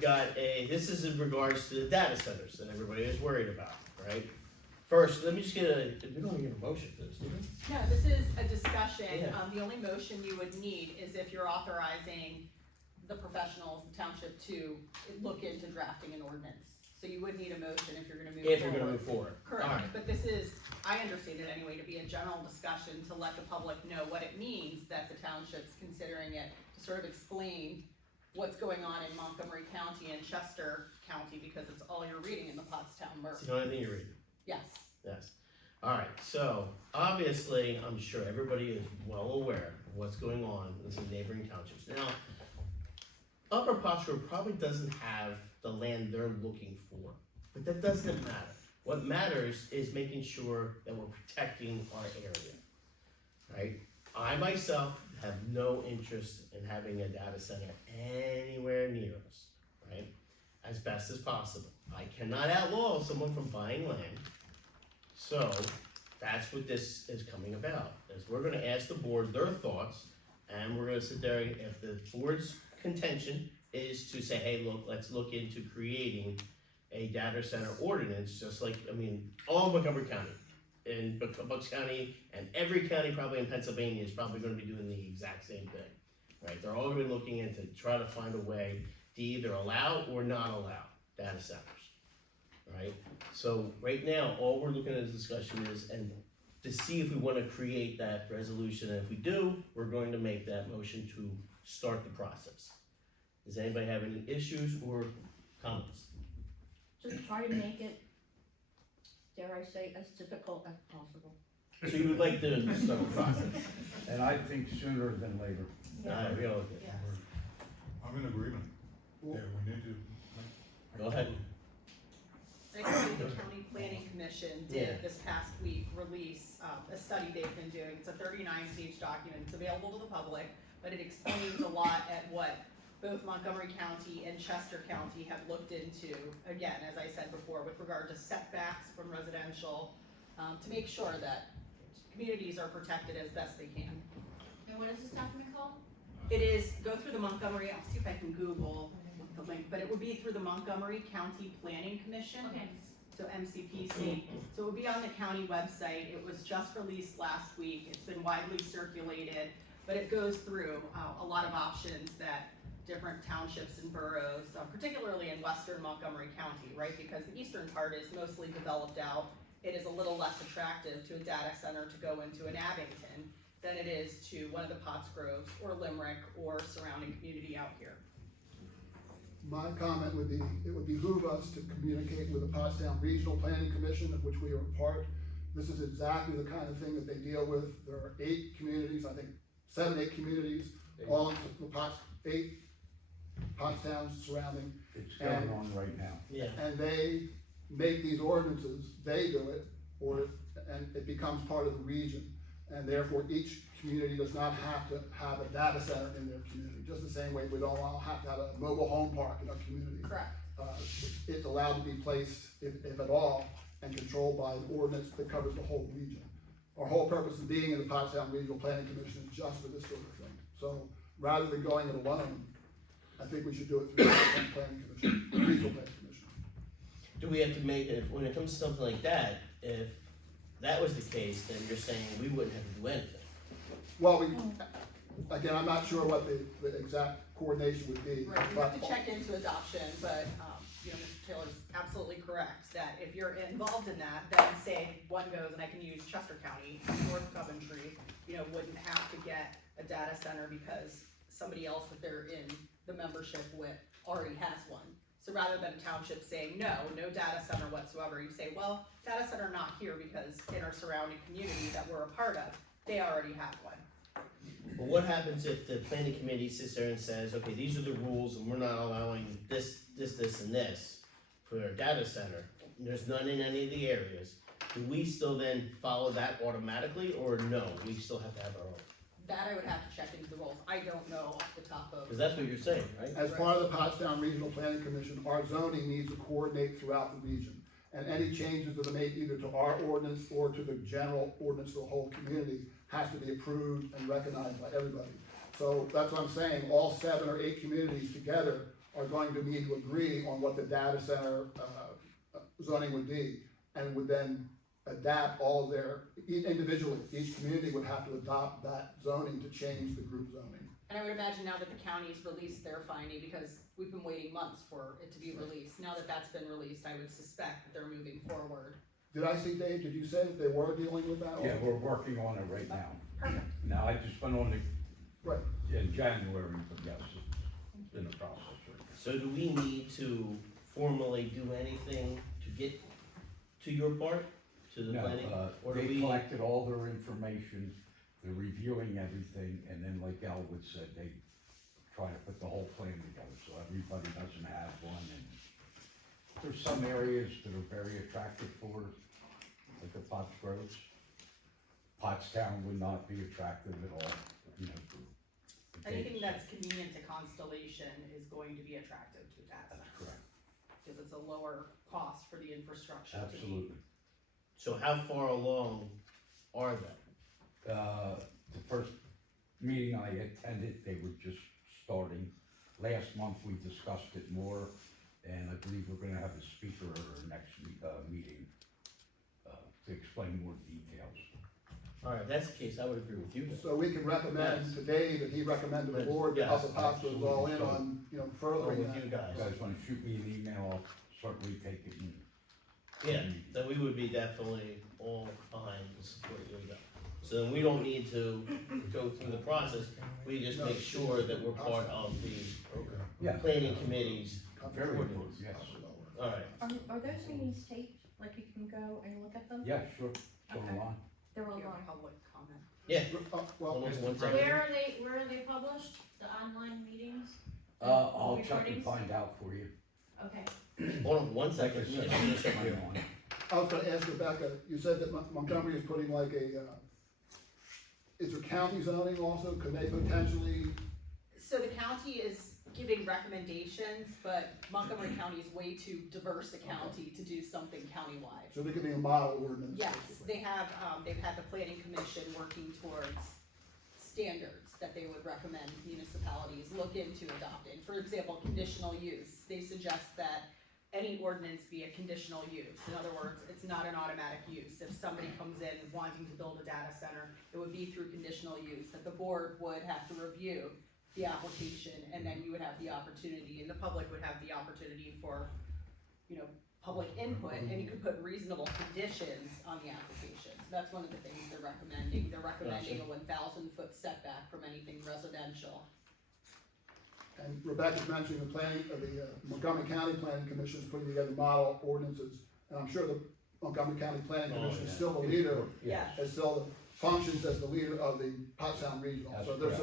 this is in regards to the data centers that everybody is worried about, right? First, let me just we don't get a motion for this, do we? No, this is a discussion. Yeah. The only motion you would need is if you're authorizing the professionals in township to look into drafting an ordinance. So you would need a motion if you're gonna move forward. If you're gonna move forward. Correct, All right. but this is, I understand it anyway, to be a general discussion to let the public know what it means that the township's considering it, to sort of explain what's going on in Montgomery County and Chester County, because it's all you're reading in the Pottstown Merc. It's the only thing you're reading. Yes. Yes. Alright, so obviously, I'm sure everybody is well aware of what's going on in some neighboring townships. Now, Upper Pottsgrove probably doesn't have the land they're looking for, but that doesn't matter. What matters is making sure that we're protecting our area, right? I myself have no interest in having a data center anywhere near us, right? As best as possible. I cannot outlaw someone from buying land. So, that's what this is coming about, is we're gonna ask the board their thoughts, and we're gonna sit there, if the board's contention is to say, hey, look, let's look into creating a data center ordinance, just like, all of Montgomery County, and Bucks County, and every county probably in Pennsylvania is probably gonna be doing the exact same thing, right? They're all gonna be looking into try to find a way to either allow or not allow data centers. Right, so right now, all we're looking at this discussion is, and to see if we wanna create that resolution, and if we do, we're going to make that motion to start the process. Does anybody have any issues or comments? Just try to make it, dare I say, as difficult as possible. So you would like to start the process? And I think sooner than later. Alright, we all okay. Yes. I'm in agreement. Yeah, we need to. Go ahead. Actually, the County Planning Commission Yeah. did this past week release a study they've been doing. It's a 39-page document. It's available to the public, but it explains a lot at what both Montgomery County and Chester County have looked into, again, as I said before, with regard to setbacks from residential, to make sure that communities are protected as best they can. And what is this document called? It is, go through the Montgomery, I'll see if I can Google the link, but it would be through the Montgomery County Planning Commission. Okay. So MCPC, so it would be on the county website. It was just released last week. It's been widely circulated, but it goes through a lot of options that different townships and boroughs, particularly in western Montgomery County, right? Because the eastern part is mostly developed out. It is a little less attractive to a data center to go into in Abington than it is to one of the Pottsgroves or Limerick or surrounding community out here. My comment would be, it would behoove us to communicate with the Pottstown Regional Planning Commission, of which we are a part. This is exactly the kind of thing that they deal with. There are 8 communities, I think 7, 8 communities, all in the 8 Pottstowns surrounding. It's going on right now. Yeah. And they make these ordinances, they do it, and it becomes part of the region. And therefore, each community does not have to have a data center in their community, just the same way we don't all have to have a mobile home park in our community. Correct. It's allowed to be placed, if at all, and controlled by an ordinance that covers the whole region. Our whole purpose of being in the Pottstown Regional Planning Commission is just for this sort of thing. So, rather than going it alone, I think we should do it through the Pottstown Planning Commission, the Regional Planning Commission. Do we have to make, when it comes to something like that, if that was the case, then you're saying we wouldn't have to do anything? Well, again, I'm not sure what the exact coordination would be. Right, you but- have to check into adoption, but, Mr. Taylor's absolutely correct, that if you're involved in that, then say one goes, and I can use Chester County, North Coventry, wouldn't have to get a data center because somebody else that they're in the membership with already has one. So rather than a township saying, no data center whatsoever, you say, well, data center not here because in our surrounding community that we're a part of, they already have one. But what happens if the planning committee sits there and says, okay, these are the rules and we're not allowing this, and this for our data center, and there's none in any of the areas, do we still then follow that automatically, or no, we still have to have our own? That I would have to check into the rules. I don't know off the top of. Because that's what you're saying, right? As part of the Pottstown Regional Planning Commission, our zoning needs to coordinate throughout the region. And any changes that are made either to our ordinance or to the general ordinance of the whole community has to be approved and recognized by everybody. So that's what I'm saying, all 7 or 8 communities together are going to need to agree on what the data center, zoning would be, and would then adapt all of their, individually, each community would have to adopt that zoning to change the group zoning. And I would imagine now that the county's released their finding, because we've been waiting months for it to be released, now that that's been released, I would suspect that they're moving forward. Did I see, Dave, did you say that they were dealing with that? Yeah, we're working on it right now. Perfect. Now, I just went on the, Right, in January, but yes, it's been a process right now. So do we need to formally do anything to get to your part, to the No, planning? Or do they we? collected all their information, they're reviewing everything, and then like Elwood said, they try to put the whole plan together, so everybody doesn't have one, and there's some areas that are very attractive for, like the Potts Groves. Pottstown would not be attractive at all, you know, for the Anything data that's convenient to Constellation is going to be attractive to data center. That's centers, correct, because it's a lower cost for the infrastructure to be. absolutely. So how far along are they? The first meeting I attended, they were just starting. Last month, we discussed it more, and I believe we're gonna have a speaker at our next meeting, to explain more details. Alright, if that's the case, I would agree with you. so we can recommend Yes. to Dave, and he recommended the Yes, board, that yes, Upper Potts was all in absolutely. on, you know, Or furthering with that. you guys. You guys wanna shoot me an email, I'll certainly take it and. Yeah, then we would be definitely all behind to support you guys. So then we don't need to go through the process, we just make sure that we're part of the Okay. Yeah. planning committees. Very good, yes. Alright, Are those meetings taped, like you can go and look at them? Yeah, sure, so Okay. on. They're Do you have online. public comment? yeah, Well, hold on one second. Where are they published, the online meetings? I'll check and Recordings? find out for you. Okay. Hold on one Like second, I let me said, just finish up I'm here. on it. I was gonna ask Rebecca, you said that Montgomery is putting like a, is there county zoning also? Could they potentially, So the county is giving recommendations, but Montgomery County is way too diverse a county to do something countywide. so there could be a model ordinance? Yes, basically? they have, they've had the planning commission working towards standards that they would recommend municipalities look into adopting. For example, conditional use, they suggest that any ordinance be a conditional use. In other words, it's not an automatic use. If somebody comes in wanting to build a data center, it would be through conditional use, that the board would have to review the application, and then you would have the opportunity, and the public would have the opportunity for, you know, public input, and you could put reasonable conditions on the application. So that's one of the things they're recommending. They're recommending a 1,000-foot setback from anything residential. And Rebecca's mentioning the planning, the Montgomery County Planning Commission is putting together model ordinances, and I'm sure the Montgomery County Planning Oh, Commission is yeah. still the leader, Yeah. is still functions as the leader of the Pottstown Regional. So That's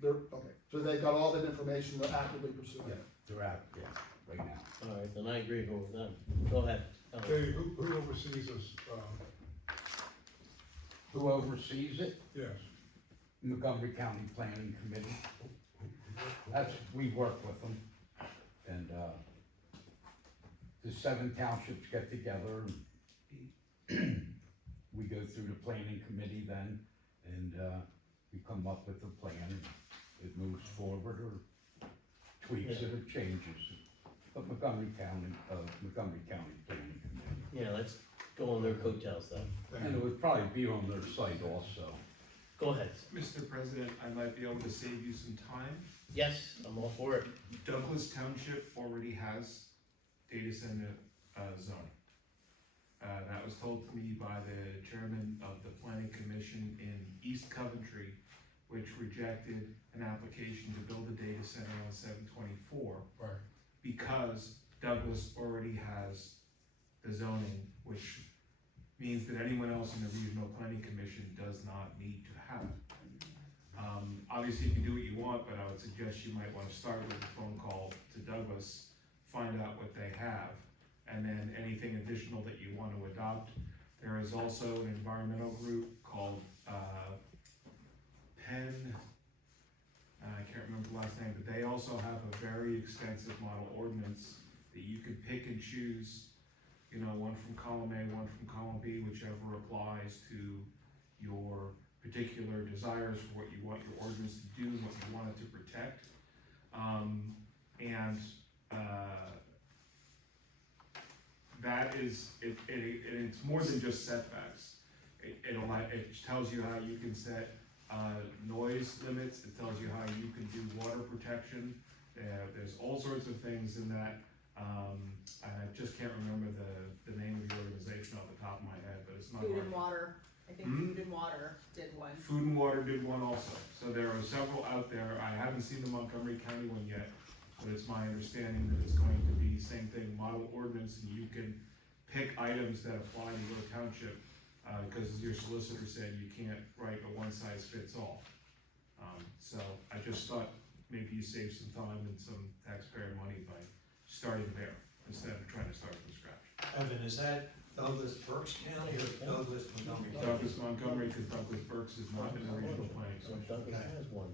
there's okay, so they got all that information, they're actively pursuing Yeah, it. they're out, yeah, right now. Alright, then I agree with them. Go ahead. Dave, who oversees this, Who oversees it? yes, Montgomery County Planning Committee. That's, we work with them. And, the 7 townships get together and we go through the planning committee then, and, we come up with a plan. It moves forward or tweaks it or changes. But Montgomery County Planning Committee. Yeah, let's go on their coattails then. And it would probably be on their site also. Go ahead. Mr. President, I might be able to save you some time. Yes, I'm all for it. Douglas Township already has data center zoning. That was told to me by the chairman of the planning commission in East Coventry, which rejected an application to build a data center on 724 right. because Douglas already has the zoning, which means that anyone else in the regional planning commission does not need to have it. Obviously, you can do what you want, but I would suggest you might wanna start with a phone call to Douglas, find out what they have, and then anything additional that you want to adopt. There is also an environmental group called, Penn, I can't remember the last name, but they also have a very extensive model ordinance that you can pick and choose, you know, one from column A, one from column B, whichever applies to your particular desires for what you want your ordinance to do and what you want it to protect. And that is, it's more than just setbacks. It tells you how you can set, noise limits, it tells you how you can do water protection. There's all sorts of things in that, I just can't remember the name of the organization off the top of my head, but it's not hard. Food and Water, I think Hmm? Food and Water did one. Food and Water did one also, so there are several out there, I haven't seen the Montgomery County one yet, but it's my understanding that it's going to be same thing, model ordinance, and you can pick items that apply to your township, because as your solicitor said, you can't write a one-size-fits-all. So I just thought maybe you save some time and some taxpayer money by starting there, instead of trying to start from scratch. Evan, is that Douglas Berks County or Douglas Montgomery County? Douglas Montgomery, because Douglas Berks is not in the regional planning So commission. Douglas has one.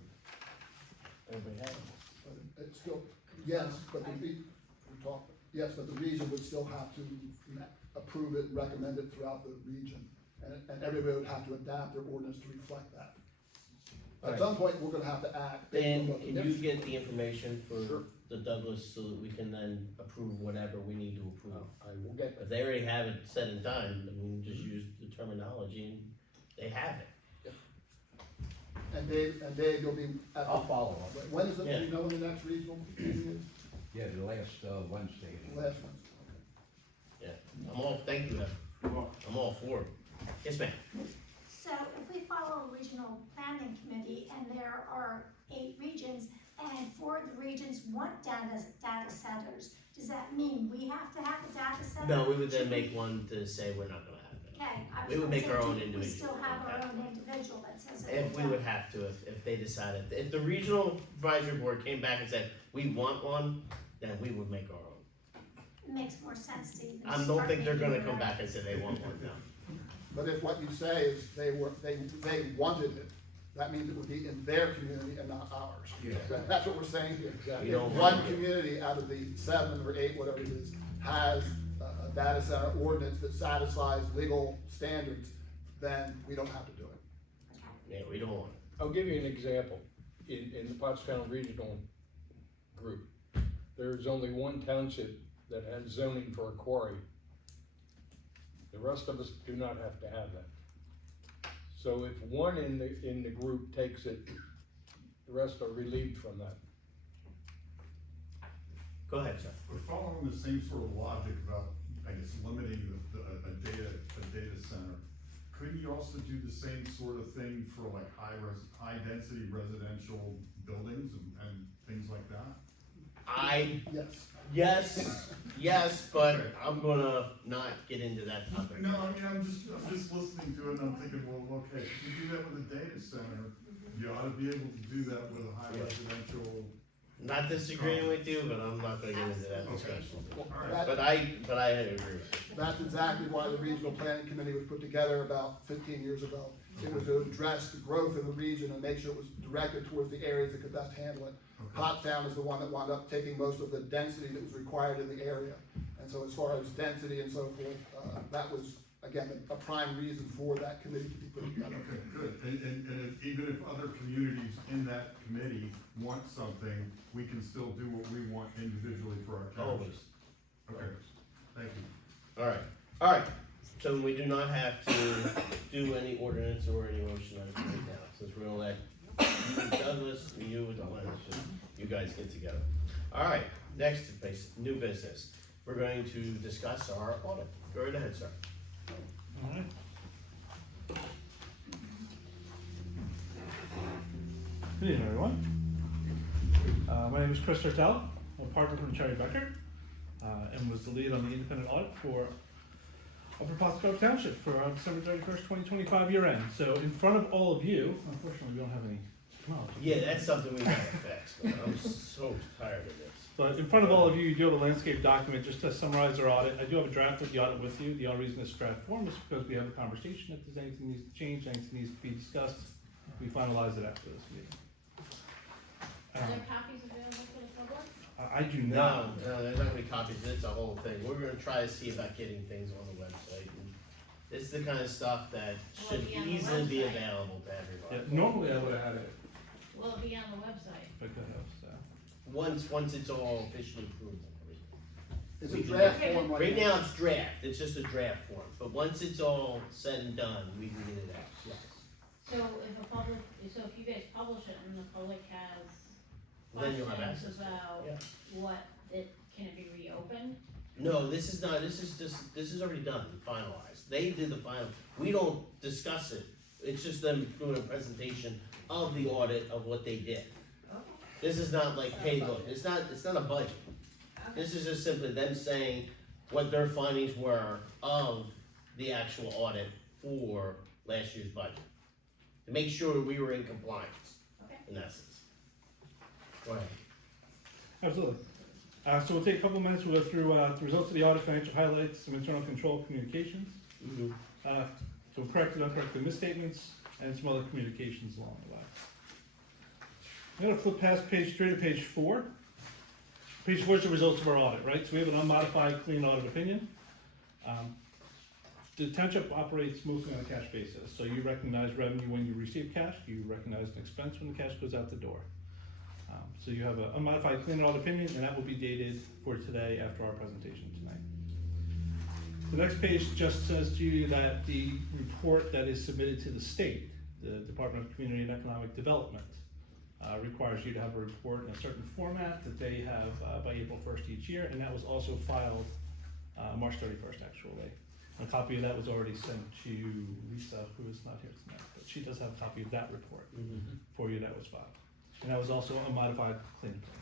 Everybody has one. But it's still, yes, but yes, but the region would still have to approve it, recommend it throughout the region. And everybody would have to adapt their ordinance to reflect that. At some point, we're gonna have to act. based on Dan, what the can you difference- get the information Sure. for the Douglas so that we can then approve whatever we need to approve? I will get If they already have it set in time, then we just use the terminology and they have it. And Dave, you'll be at I'll the, follow up. when is it, do Yeah. you know when the next regional meeting Yeah, the last Wednesday. is? Last one. Yeah, I'm all, thank you, Evan. Well, I'm all for it. Yes, ma'am. So if we follow a regional planning committee and there are 8 regions and 4 of the regions want data centers, does that mean we have to have a data center? No, we would then make one to say we're not gonna have it. Okay, I was we would gonna make say, our own do individual, We still have our okay. own individual that says. If we would have to, if they decided, if the regional advisory board came back and said, we want one, then we would make our own. Makes more sense to even. I don't start think they're making gonna it come right. back and say they want one now. But if what you say is they wanted it, that means it would be in their community and not ours. Yeah. That's what we're saying here. We If don't one want it. community out of the 7 or 8, whatever it is, has a data center ordinance that satisfies legal standards, then we don't have to do it. Yeah, we don't want it. I'll give you an example. In the Pottstown Regional Group, there's only one township that has zoning for a quarry. The rest of us do not have to have that. So if one in the group takes it, the rest are relieved from that. Go ahead, sir. We're following the same sort of logic about, I guess, limiting a data center. Couldn't you also do the same sort of thing for like high density residential buildings and things like that? Yes. Okay. But I'm gonna not get into that topic. No, I mean, I'm just listening to it and I'm thinking, well, okay, if you do that with a data center, you ought to be able to do that with a high Yeah. residential. Not disagreeing with you, but I'm not gonna get into that Okay. discussion. All right. That- But I agree with you. That's exactly why the regional planning committee was put together about 15 years ago. It was to address the growth in the region and make sure it was directed towards the areas that could best handle it. Okay. Pottstown is the one that wound up taking most of the density that was required in the area. And so as far as density and so forth, that was, again, a prime reason for that committee to be put together. Okay, good. And even if other communities in that committee want something, we can still do what we want individually for our township. Always. Okay, thank you. All right, so we do not have to do any ordinance or any motion on it right now, since we're gonna let you, Douglas, and you and Leonard, you guys get together. All right, next new business, we're going to discuss our audit. Go right ahead, sir. Alright. Good evening, everyone. My name is Chris Sartell. I'm a partner from Cherry Becker, and was the lead on the independent audit for Upper Pottsville Township for our December 31st, 2025 year end. So in front of all of you, unfortunately we don't have any technology. Yeah, that's something we gotta fix, man. I'm so tired of this. But in front of all of you, you do have a landscape document just to summarize our audit. I do have a draft of the audit with you. The only reason it's draft form is because we have a conversation. If there's anything needs to change, anything needs to be discussed, we finalize it after this meeting. Are there copies available for the public? I do No, not. there's not gonna be copies, it's a whole thing. We're gonna try to see about getting things on the website. And it's the kind of stuff that Will should it be on the easily be website? available to Yeah, everybody. normally I would have had it Will it be on the website? if I could have, so. once it's all officially approved and everything. It's We a can draft do- form Right now, it's draft, it's just a draft form, but once it's all said and done, we can get it out, yes. So if you guys publish it and the public has Then you'll have questions access to it, about yeah. can it be reopened? No, this is already done, finalized. They did the final, we don't discuss it. It's just them doing a presentation of the audit of what they did. This is not like, hey, look, it's not a budget. This is just simply them saying what their findings were of the actual audit for last year's budget. To make sure we were in compliance, Okay. in essence. Go ahead. Absolutely. So we'll take a couple minutes, we'll go through the results of the audit, financial highlights, some internal control communications. So corrected, uncorrected misstatements, and some other communications along the way. I'm gonna flip past page 3 to page 4. Page 4 is the results of our audit, right? So we have an unmodified, clean audit opinion. The township operates mostly on a cash basis, so you recognize revenue when you receive cash, you recognize an expense when the cash goes out the door. So you have an unmodified clean audit opinion, and that will be dated for today after our presentation tonight. The next page just says to you that the report that is submitted to the state, the Department of Community and Economic Development, requires you to have a report in a certain format that they have by April 1st each year, and that was also filed March 31st actually. A copy of that was already sent to Lisa, who is not here tonight, but she does have a copy of that report for you that was filed. And that was also a modified clean plan.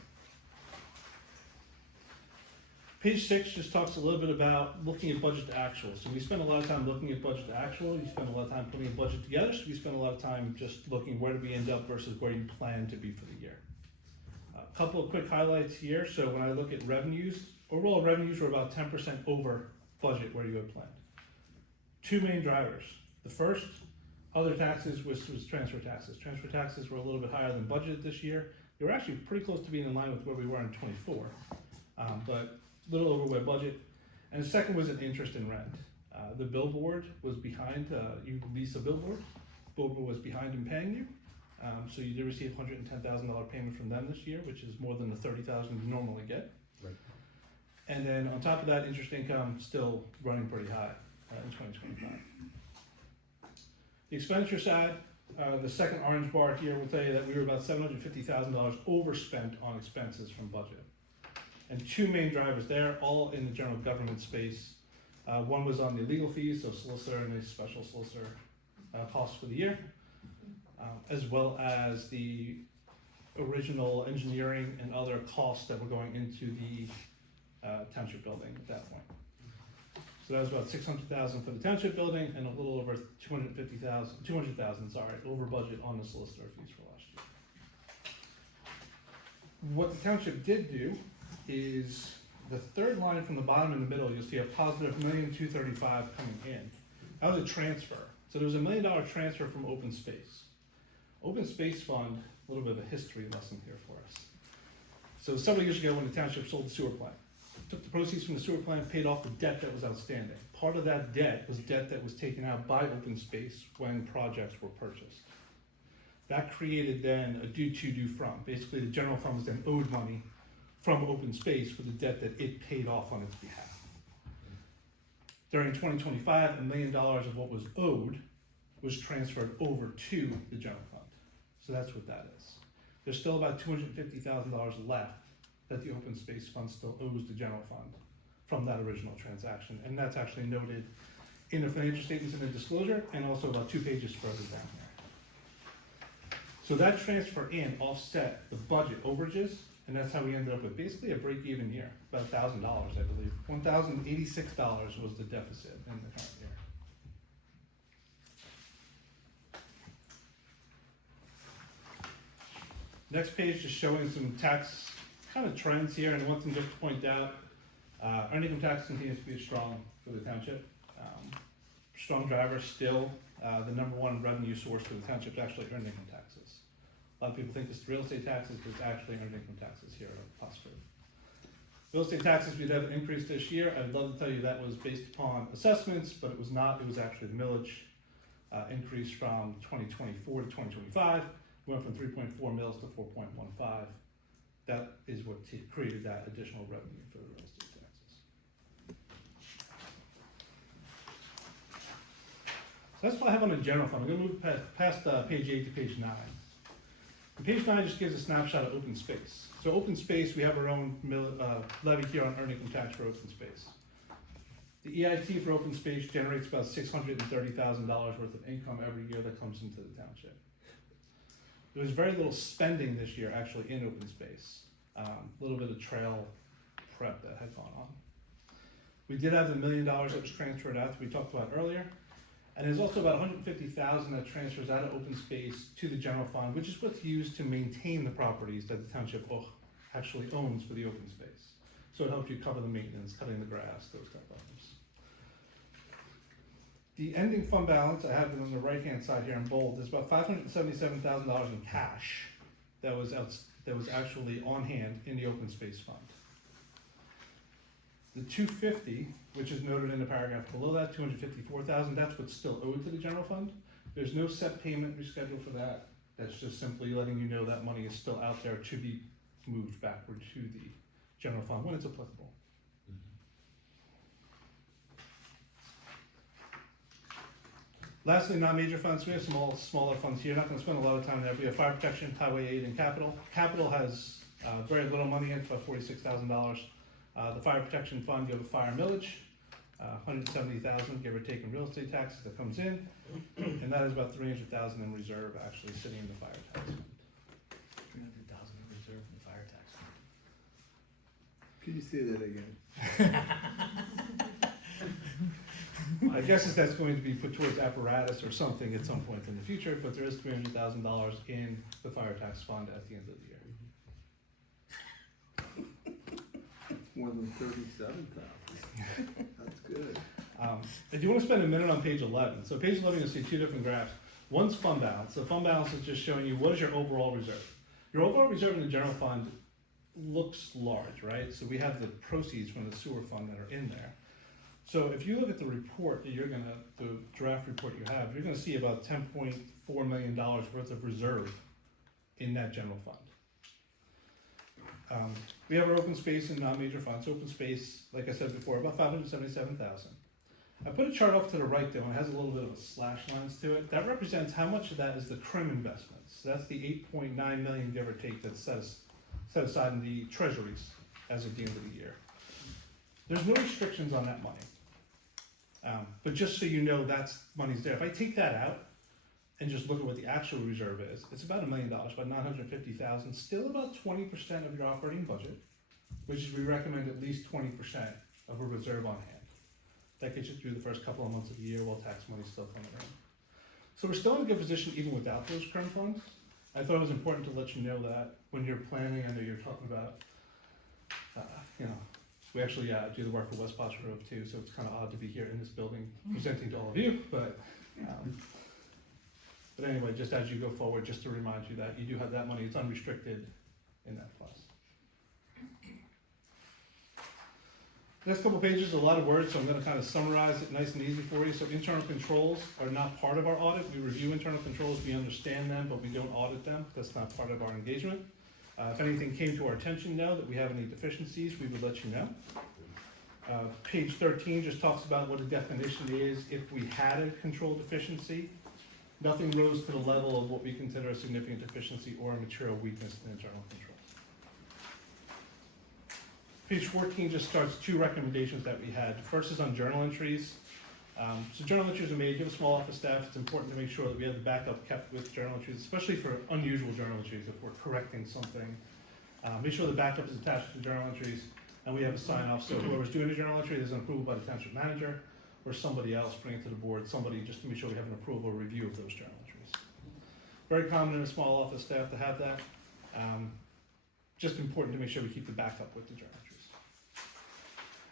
Page 6 just talks a little bit about looking at budget to actual. So we spend a lot of time looking at budget to actual, you spend a lot of time putting a budget together, so we spend a lot of time just looking where do we end up versus where you plan to be for the year. A couple of quick highlights here. So when I look at revenues, overall revenues were about 10% over budget where you had planned. Two main drivers. The first, other taxes, was transfer taxes. Transfer taxes were a little bit higher than budgeted this year. They were actually pretty close to being in line with where we were in '24, but a little over where budget. And the second was an interest in rent. The billboard was behind, you lease a billboard. Billboard was behind in paying you. So you did receive $110,000 payment from them this year, which is more than the $30,000 you normally get. Right. And then on top of that, interest income still running pretty high in 2025. The expenditure side, the second orange bar here will tell you that we were about $750,000 overspent on expenses from budget. And two main drivers there, all in the general government space. One was on the legal fees, so solicitor and a special solicitor costs for the year, as well as the original engineering and other costs that were going into the township building at that point. So that was about $600,000 for the township building and a little over $200,000, over budget on the solicitor fees for last year. What the township did do is the third line from the bottom in the middle, you'll see a positive $1,235,000 coming in. That was a transfer. So there was $1 million transfer from open space. Open space fund, a little bit of a history lesson here for us. So several years ago when the township sold the sewer plant, took the proceeds from the sewer plant, paid off the debt that was outstanding. Part of that debt was debt that was taken out by open space when projects were purchased. That created then a due to, due from. Basically the general fund was then owed money from open space for the debt that it paid off on its behalf. During 2025, $1 million of what was owed was transferred over to the general fund. So that's what that is. There's still about $250,000 left that the open space fund still owes the general fund from that original transaction. And that's actually noted in the financial statements and the disclosure, and also about 2 pages further down here. So that transfer in offset the budget overages, and that's how we ended up with basically a break-even year, about $1,000, I believe. $1,086 was the deficit in the current year. Next page is showing some tax kind of trends here, and one thing just to point out, earned income tax continues to be strong for the township. Strong driver still, the #1 revenue source for the township is actually earned income taxes. A lot of people think it's real estate taxes, but it's actually earned income taxes here at Possible. Real estate taxes, we did have an increase this year. I'd love to tell you that was based upon assessments, but it was not. It was actually the millage increase from 2024 to 2025. We went from 3.4 mils to 4.15. that is what created that additional revenue for the real estate taxes. So that's what I have on the general fund. I'm gonna move past page 8 to page 9. And page 9 just gives a snapshot of open space. So open space, we have our own levy here on earned income tax for open space. The EIT for open space generates about $630,000 worth of income every year that comes into the township. There was very little spending this year actually in open space. A little bit of trail prep that had gone on. We did have the $1 million that was transferred out that we talked about earlier. And there's also about $150,000 that transfers out of open space to the general fund, which is what's used to maintain the properties that the township actually owns for the open space. So it helps you cover the maintenance, cutting the grass, those type of items. The ending fund balance, I have it on the right-hand side here in bold, is about $577,000 in cash that was actually on hand in the open space fund. The $250,000, which is noted in the paragraph below that, $254,000, that's what's still owed to the general fund. There's no set payment rescheduled for that. That's just simply letting you know that money is still out there to be moved backward to the general fund when it's applicable. Lastly, non-major funds, we have some smaller funds here, not gonna spend a lot of time there. We have fire protection, highway aid, and capital. Capital has very little money in it, about $46,000. The fire protection fund, you have a fire millage, $170,000, give or take, in real estate taxes that comes in, and that is about $300,000 in reserve actually sitting in the fire tax fund. 300,000 in reserve in the fire tax. Could you say that again? My guess is that's going to be put towards apparatus or something at some point in the future, but there is $300,000 in the fire tax fund at the end of the year. More than 37,000. That's good. I do want to spend a minute on page 11. So page 11, you'll see two different graphs. One's fund balance. So fund balance is just showing you what is your overall reserve. Your overall reserve in the general fund looks large, right? So we have the proceeds from the sewer fund that are in there. So if you look at the report that the draft report you have, you're gonna see about $10.4 million worth of reserve in that general fund. We have our open space and non-major funds. Open space, like I said before, about $577,000. I put a chart off to the right though, and it has a little bit of a slash lines to it. That represents how much of that is the CRIM investments. So that's the $8.9 million, give or take, that's set aside in the treasuries as of the end of the year. There's no restrictions on that money. But just so you know, that's money's there. If I take that out and just look at what the actual reserve is, it's about $1 million, about $950,000, still about 20% of your operating budget, which is we recommend at least 20% of a reserve on hand. That gets you through the first couple of months of the year while tax money's still coming in. So we're still in a good position even without those current funds. I thought it was important to let you know that when you're planning. I know you're talking about, we actually do the work for West Potts Grove too, so it's kind of odd to be here in this building presenting to all of you, but anyway, just as you go forward, just to remind you that you do have that money, it's unrestricted in that plus. Next couple pages, a lot of words, so I'm gonna kind of summarize it nice and easy for you. So internal controls are not part of our audit. We review internal controls, we understand them, but we don't audit them. That's not part of our engagement. If anything came to our attention now that we have any deficiencies, we would let you know. Page 13 just talks about what a definition is if we had a control deficiency. Nothing rose to the level of what we consider a significant deficiency or a material weakness in internal controls. Page 14 just starts two recommendations that we had. First is on journal entries. So journal entries are made, you have a small office staff, it's important to make sure that we have the backup kept with journal entries, especially for unusual journal entries if we're correcting something. Make sure the backup is attached to the journal entries, and we have a sign off, so whoever's doing the journal entry, there's an approval by the township manager, or somebody else bring it to the board, somebody just to make sure we have an approval or review of those journal entries. Very common in a small office staff to have that. Just important to make sure we keep the backup with the journal entries.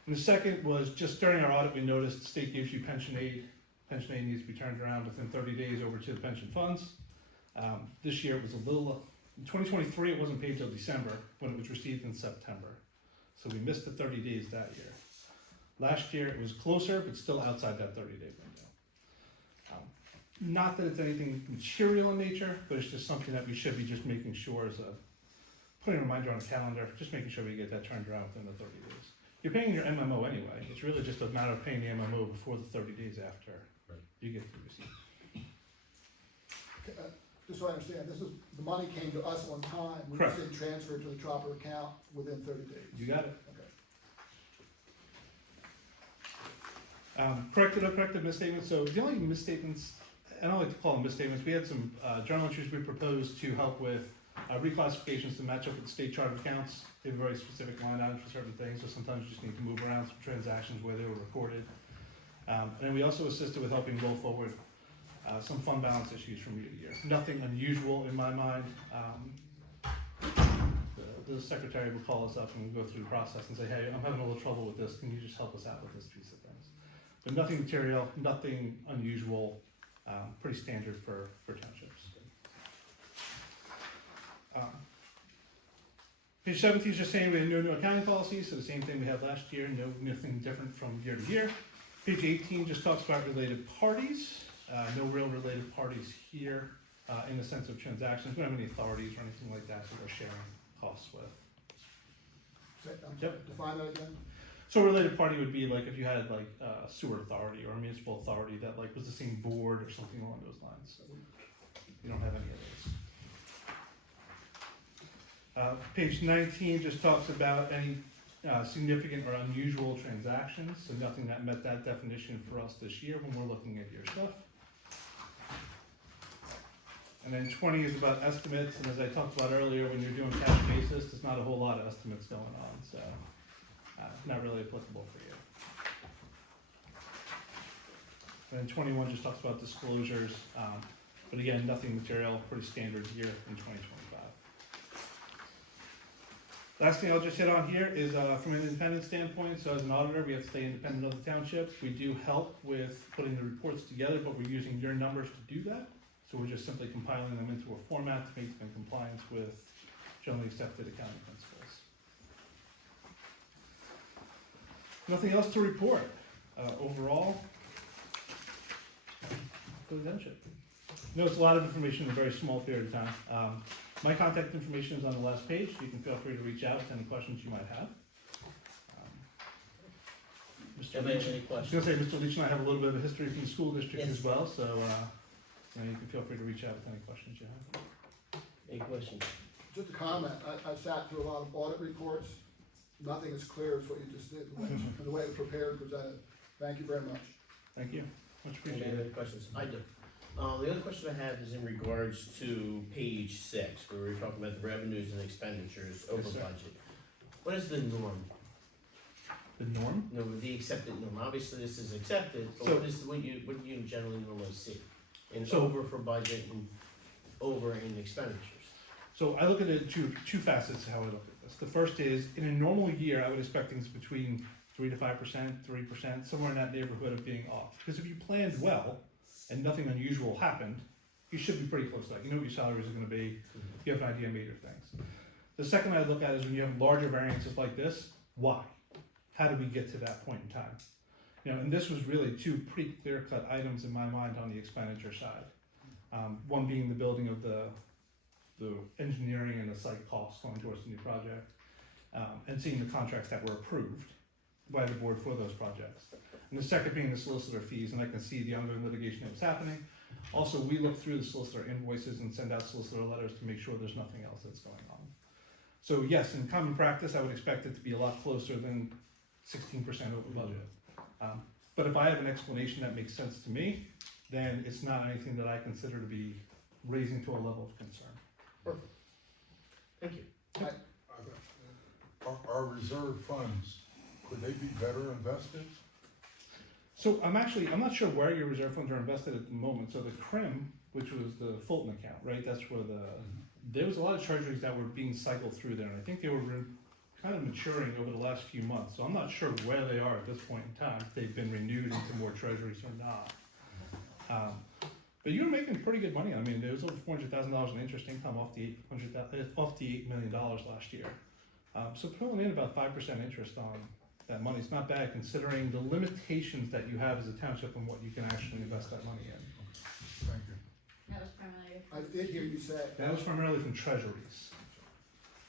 And the second was just during our audit, we noticed the state gives you pension aid. Pension aid needs to be turned around within 30 days over to the pension funds. This year it was a little, in 2023 it wasn't paid till December when it was received in September. So we missed the 30 days that year. Last year it was closer, but still outside that 30-day window. Not that it's anything material in nature, but it's just something that we should be just making sure as putting a reminder on the calendar, just making sure we get that turned around within the 30 days. You're paying your MMO anyway, it's really just a matter of paying the MMO before the 30 days after you get the receipt. Just so I understand, this is, the money came to us on time, we Correct. just didn't transfer it to the proper account within 30 days. You got it. Okay. Corrected misstatements, so the only misstatements, I don't like to call them misstatements, we had some journal entries we proposed to help with reclassifications to match up with the state chart of accounts. They have very specific line items for certain things, so sometimes you just need to move around some transactions where they were recorded. And then we also assisted with helping roll forward some fund balance issues from year to year. Nothing unusual in my mind. The secretary will call us up and we'll go through the process and say, hey, I'm having a little trouble with this, can you just help us out with this piece of things? But nothing material, nothing unusual, pretty standard for townships. Page 17 is just saying we have no new accounting policies, so the same thing we had last year, nothing different from year to year. Page 18 just talks about related parties, no real related parties here in the sense of transactions. We don't have any authorities or anything like that that we're sharing costs with. Yep. Define that again? So a related party would be like if you had like a sewer authority or a municipal authority that like was the same board or something along those lines. So you don't have any of those. Page 19 just talks about any significant or unusual transactions, so nothing that met that definition for us this year when we're looking at your stuff. And then 20 is about estimates, and as I talked about earlier, when you're doing cash basis, there's not a whole lot of estimates going on, so not really applicable for you. And then 21 just talks about disclosures, but again, nothing material, pretty standard year in 2025. Last thing I'll just hit on here is from an independent standpoint, so as an auditor, we have to stay independent of the township. We do help with putting the reports together, but we're using your numbers to do that. So we're just simply compiling them into a format to make them in compliance with generally accepted accounting principles. Nothing else to report. Overall, for the township. You know, it's a lot of information in a very small period of time. My contact information is on the last page. You can feel free to reach out with any questions you might have. Mr. Leach, Any I was questions? gonna say, Mr. Leach and I have a little bit of a history from the school district Yes. as well, so you can feel free to reach out with any questions you have. Any questions? Just a comment, I've sat through a lot of audit reports, nothing as clear as what you just did, the way it was prepared, presented. Thank you very much. Thank you. Much Any appreciated. other questions? I do. The other question I have is in regards to page 6, where we're talking about the revenues and expenditures over Yes, sir. budget. What is the norm? The norm? No, the accepted norm. Obviously, this is accepted, but So- what do you generally normally see? In So- over for budget and over in expenditures? So I look at it two facets of how I look at this. The first is, in a normal year, I would expect things between 3 to 5%, 3%, somewhere in that neighborhood of being off. Because if you planned well and nothing unusual happened, you should be pretty close to that. You know what your salaries are gonna be, you have an idea of major things. The second I look at is when you have larger variances like this, why? How did we get to that point in time? You know, and this was really two pretty clear-cut items in my mind on the expenditure side. One being the building of the engineering and the site costs going towards the new project, and seeing the contracts that were approved by the board for those projects. And the second being the solicitor fees, and I can see the ongoing litigation that was happening. Also, we look through the solicitor invoices and send out solicitor letters to make sure there's nothing else that's going on. So yes, in common practice, I would expect it to be a lot closer than 16% over budget. But if I have an explanation that makes sense to me, then it's not anything that I consider to be raising to a level of concern. Thank you. Our reserve funds, could they be better invested? So I'm not sure where your reserve funds are invested at the moment. So the CRIM, which was the Fulton account, right? That's where there was a lot of treasuries that were being cycled through there, and I think they were kind of maturing over the last few months. So I'm not sure where they are at this point in time, if they've been renewed into more treasuries or not. But you were making pretty good money. I mean, there was over $400,000 in interest income off the $8 million last year. So pulling in about 5% interest on that money is not bad, considering the limitations that you have as a township and what you can actually invest that money in. Thank you. That was primarily. I did hear you say, That was primarily from treasuries.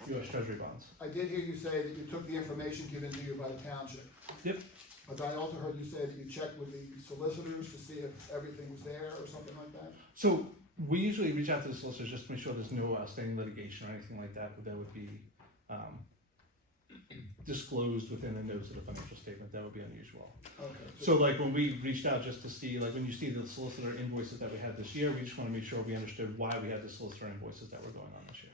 US Treasury bonds. I did hear you say that you took the information given to you by the township. Yep. But I also heard you say that you checked with the solicitors to see if everything was there or something like that. So we usually reach out to the solicitors just to make sure there's no outstanding litigation or anything like that, but that would be, disclosed within the notes of the financial statement. That would be unusual. Okay. So like when we reached out just to see, like when you see the solicitor invoices that we had this year, we just wanna make sure we understood why we had the solicitor invoices that were going on this year.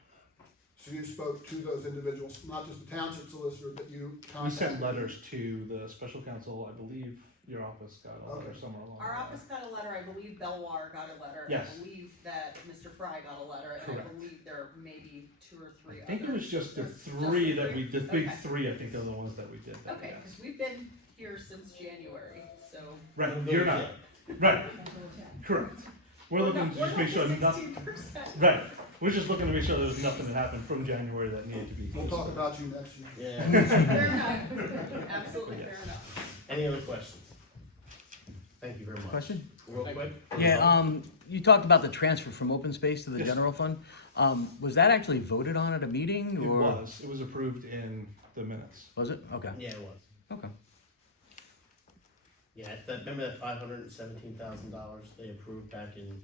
So you spoke to those individuals, not just the township solicitor, but you We contacted. sent letters to the special counsel, I believe your office got a letter Okay. somewhere along the Our way. office got a letter, I believe Belwar got a letter. Yes. I believe that Mr. Fry got a letter, and I Correct. believe there may be 2 or 3 I others. think it was just the Just the three that three? we, the big Okay. three, I think are the ones that we did. that, Okay, yeah. because we've been here since January, so. Right, you're not, right, correct. We're looking to just make sure nothing, 16%. right, we're just looking to make sure there's nothing that happened from January that needed to be. We'll talk about you next year. Yeah. Fair enough, absolutely fair enough. Any other questions? Thank you very much. Question? Real quick? Yeah, you talked about the transfer from open space to the Yes. general fund. Was that actually voted on at a meeting, It or? was approved in the minutes. Was it? Okay, Yeah, it was. okay. Yeah, remember that $517,000 they approved back in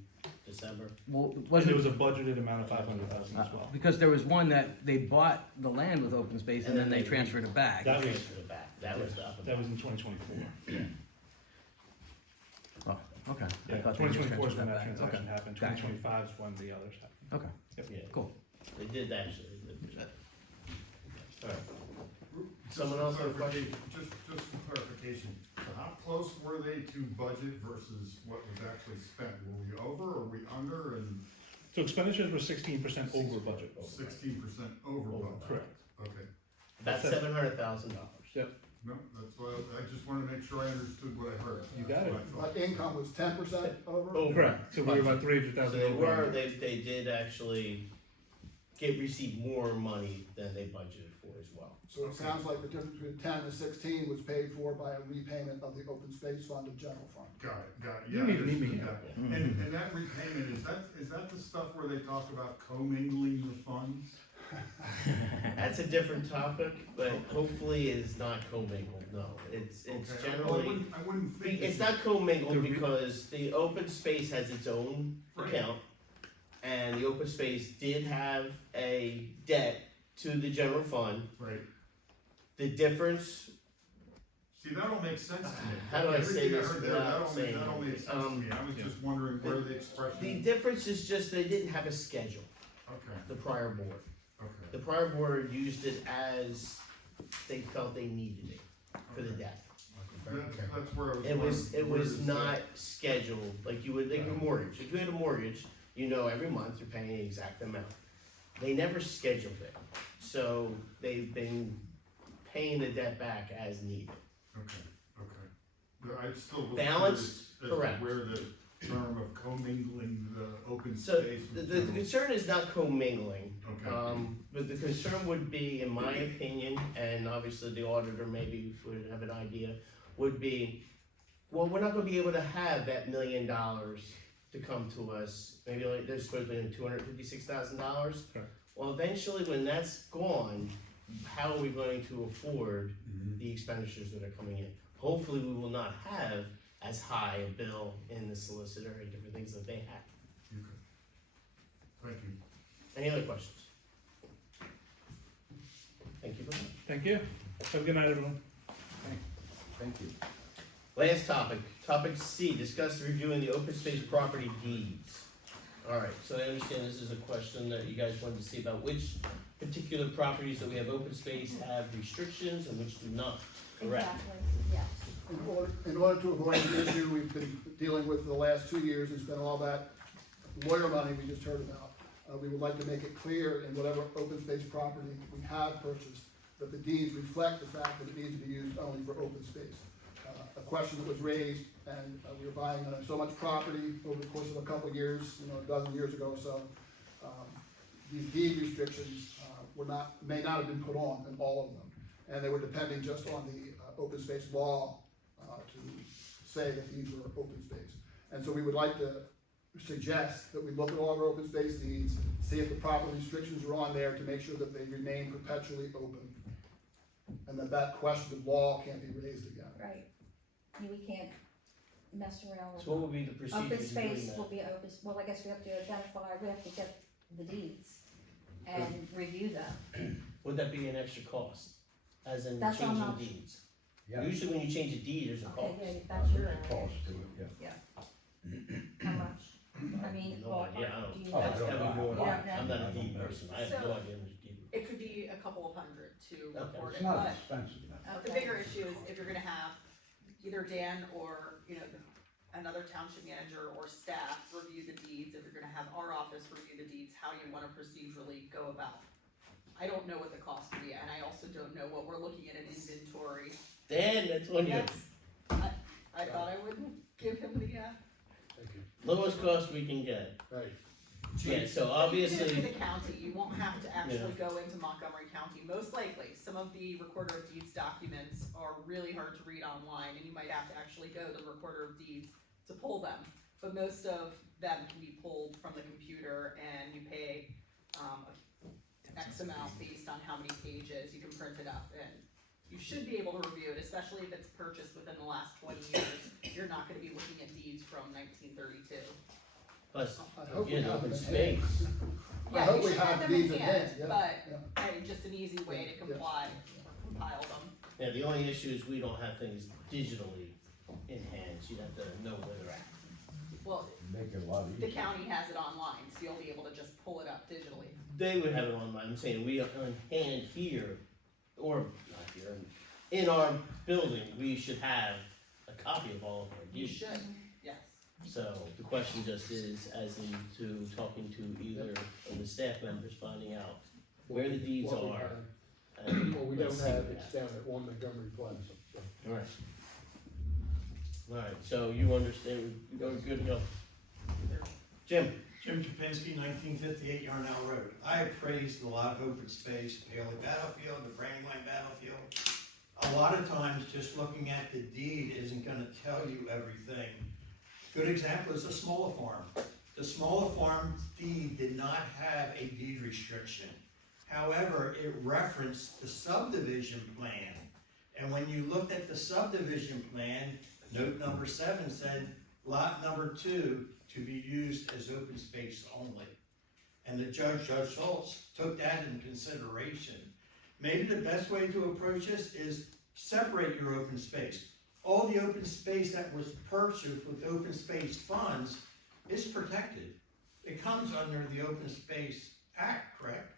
December? Well, And wasn't there was a budgeted amount of 500,000 as well. because there was one that they bought the land with open space and then they transferred it back. That was, Transfer it back. That was the up and that was in 2024. Oh, okay. I Yeah, thought they just 2024 is when transferred that back. transaction Okay. happened, Gotcha. 2025 is when the others happened. Okay, Yeah, cool. they did actually. Alright. Someone else have a question? Just for clarification, so how close were they to budget versus what was actually spent? Were we over or were we under, and So expenditures were 16% over budget. 16% over budget? Correct. Okay, About $700,000. Yep. no, that's why, I just wanna make sure I understood what I heard. You got That's it. what I thought. But income was 10% over? Over. Correct, so we were about So 300,000 they over. were, they did actually receive more money than they budgeted for as well. So it sounds like the difference between 10 and 16 was paid for by a repayment of the open space fund of general fund. Got it, You yeah. don't even need me understood here. that. And that repayment, is that the stuff where they talk about commingling the funds? That's a different topic, but hopefully it is not commingled, no, it's Okay, well, generally, I wouldn't think. it's not commingled because the open space has its own Right. account. And the open space did have a debt to the general fund, Right, the difference, see, that all makes sense to me. How do I say Everything this heard there, without saying that all it? makes sense to me, I was just wondering where the the expression, difference is just they didn't have a schedule, okay, the prior board. okay. The prior board used it as they felt they needed it for the debt. That's where I was. It wondering, was where does not that- scheduled, like you would, like your mortgage, if you had a mortgage, you know every month you're paying the exact amount. They never scheduled it, so they've been paying the debt back as needed. Okay. But I still was Balanced, curious as to correct. where the term of commingling the open So space the with the general. concern is not commingling, Okay. but the concern would be, in my opinion, and obviously the auditor maybe would have an idea, would be, well, we're not gonna be able to have that $1 million to come to us, maybe like, they're supposed to be $256,000. Correct. Well, eventually, when that's gone, how are we going to afford Mhm. the expenditures that are coming in? Hopefully, we will not have as high a bill in the solicitor and different things that they have. Okay. Thank you. Any other questions? Thank you very much. Thank you. Have a good night, everyone. Thank you. Last topic, topic C, discuss reviewing the open space property deeds. Alright, so I understand this is a question that you guys wanted to see about which particular properties that we have open space have restrictions and which do not, correct? Exactly, yes. In order to avoid the issue we've been dealing with for the last 2 years and spent all that lawyer money we just heard about, we would like to make it clear in whatever open space property we have purchased, that the deeds reflect the fact that it needs to be used only for open space. A question that was raised, and we were buying so much property over the course of a couple of years, a dozen years ago or so. These deed restrictions may not have been put on in all of them, and they were depending just on the open space law to say that these were open space. And so we would like to suggest that we look at all of our open space deeds, see if the proper restrictions are on there to make sure that they remain perpetually open. And that question of law can't be raised again. Right. We can't mess around with. So what would be the procedure Open to space doing will that? be open, well, I guess we have to identify, we have to get the deeds and review them. Would that be an extra cost, as in That's changing not- deeds? Yeah. Usually when you change a deed, there's a Okay, cost. yeah, that's your, Cost to it, yeah. how much? I mean, No well, idea, I don't, do you Oh, that's know? I don't gotta be know. more, Yeah, I'm not I a don't deed know. person, I have So- no idea how much deed. It could be a couple of hundred to record It's it, not but expensive, no. the bigger issue is if you're gonna have either Dan or, another township manager or staff review the deeds, if you're gonna have our office review the deeds, how you wanna procedurally go about. I don't know what the cost would be, and I also don't know what we're looking at an inventory. Dan, that's on you. I thought I would give him the, Lowest cost we can get. Right. Yeah, so You obviously, do it for the county, you won't have to actually go into Montgomery County, most likely, some of the recorder of deeds documents are really hard to read online, and you might have to actually go to the recorder of deeds to pull them, but most of them can be pulled from the computer, and you pay, X amount based on how many pages, you can print it up, and you should be able to review it, especially if it's purchased within the last 20 years, you're not gonna be looking at deeds from 1932. plus, I hope we again, have open them in space. hand. I Yeah, hope you we should have have them in these in hand, hand, yeah, but, yeah. I mean, just an easy way to compile them. Yeah, the only issue is we don't have things digitally in hand, so you'd have to know where they're at. Well, Make it a lot the easier. county has it online, so you'll be able to just pull it up digitally. They would have it online, I'm saying we on hand here, or not here, in our building, we should have a copy of all of our You deeds. should, yes. So the question just is, as into talking to either of the staff members, finding out where the deeds What we are. have. And What we let's don't see have, what it's down at One Montgomery Plaza. So. Alright. Alright, so you understand, you're good to go. Jim? Jim Kapinski, 1958 Yarnell Road. I appraised a lot of open space, Paley Battlefield, the Brandywine Battlefield. A lot of times, just looking at the deed isn't gonna tell you everything. Good example is the smaller farm. The smaller farm deed did not have a deed restriction. However, it referenced the subdivision plan. And when you looked at the subdivision plan, note number 7 said, lot number 2 to be used as open space only. And the Judge Schultz, took that into consideration. Maybe the best way to approach this is separate your open space. All the open space that was purchased with open space funds is protected. It comes under the Open Space Act, correct?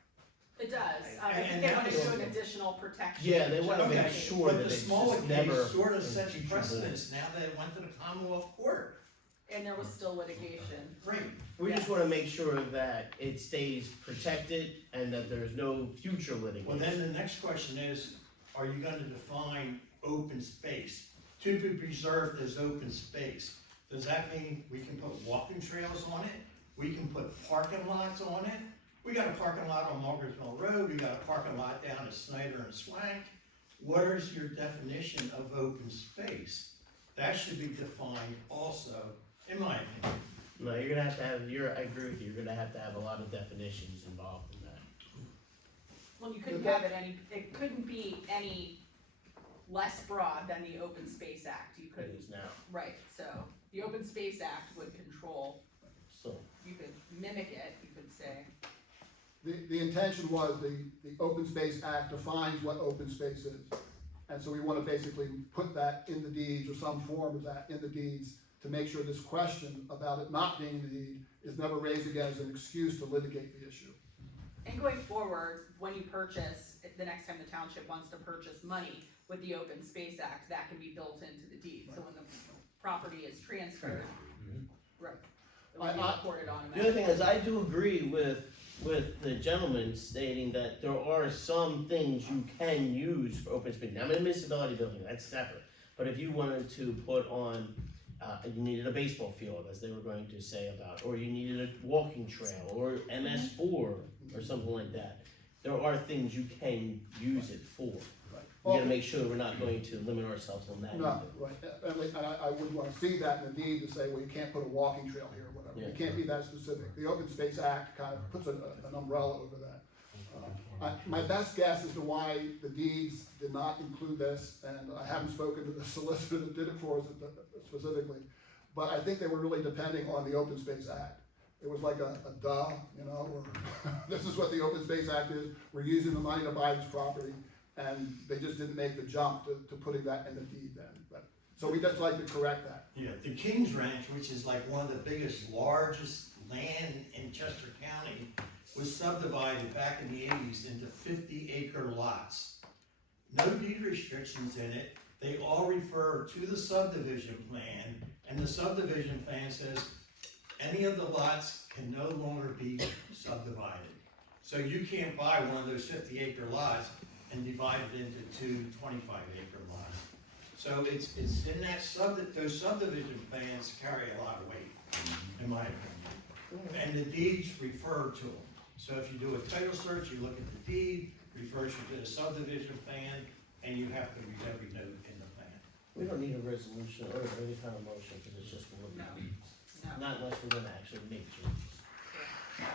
It does, I And think they that wanna was- do an additional protection. Yeah, they wanna make Okay, sure but that the it's smaller just case never. sort of in sets future precedence now that it went to the Commonwealth Court. And there was still litigation. Great. We just wanna make sure that it stays protected and that there's no future litigation. Well, then the next question is, are you gonna define open space? To be preserved as open space, does that mean we can put walking trails on it? We can put parking lots on it? We got a parking lot on Margaretville Road, we got a parking lot down at Snyder and Swank. What is your definition of open space? That should be defined also, in my opinion. No, you're gonna have to have, I agree with you, you're gonna have to have a lot of definitions involved in that. Well, you couldn't have it couldn't be any less broad than the Open Space Act, you It couldn't, is now, right, so the Open Space Act would control, so. you could mimic it, you could say. The intention was the Open Space Act defines what open space is. And so we wanna basically put that in the deeds or some form of that in the deeds to make sure this question about it not being in the deed is never raised again as an excuse to litigate the issue. And going forward, when you purchase, the next time the township wants to purchase money with the Open Space Act, that can be built into the deed, so when the property is transferred, right, it will be recorded The automatically. other thing is, I do agree with the gentleman stating that there are some things you can use for open space. Now, I'm in a municipality building, that's separate, but if you wanted to put on, you needed a baseball field, as they were going to say about, or you needed a walking trail, or MS4, or something like that. There are things you can use it for. we gotta make sure we're not going to limit ourselves on that No, either. right, and I would wanna see that in the deed to say, well, you can't put a walking trail here, or whatever, Yeah. it can't be that specific. The Open Space Act kind of puts an umbrella over that. My best guess as to why the deeds did not include this, and I haven't spoken to the solicitor that did it for us specifically, but I think they were really depending on the Open Space Act. It was like a duh, you know, or this is what the Open Space Act is, we're using the money to buy this property, and they just didn't make the jump to putting that in the deed then, but, so we just like to correct that. Yeah, the King's Ranch, which is like one of the biggest, largest land in Chester County, was subdivided back in the 80s into 50-acre lots. No deed restrictions in it, they all refer to the subdivision plan, and the subdivision plan says any of the lots can no longer be subdivided. So you can't buy one of those 50-acre lots and divide it into two 25-acre lots. So it's in that those subdivision plans carry a lot of weight, in my opinion. And the deeds refer to them. So if you do a title search, you look at the deed, refers you to the subdivision plan, and you have to read every note in the plan. We don't need a resolution or any kind of motion, cause it's just a look at these. Not unless we're gonna actually make changes.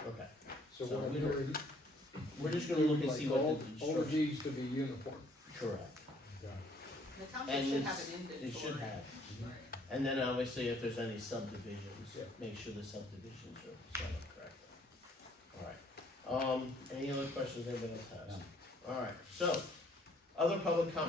Okay, So So what we I'm don't- hearing, we're just gonna look and see what the all of instructions. these to be uniform. Correct. The township And should it's- have an inventory. It should have. Right. And then obviously if there's any subdivisions, Yeah. make sure the subdivisions are set up correctly. Alright, any other questions anybody else has? Alright, so, other public comment.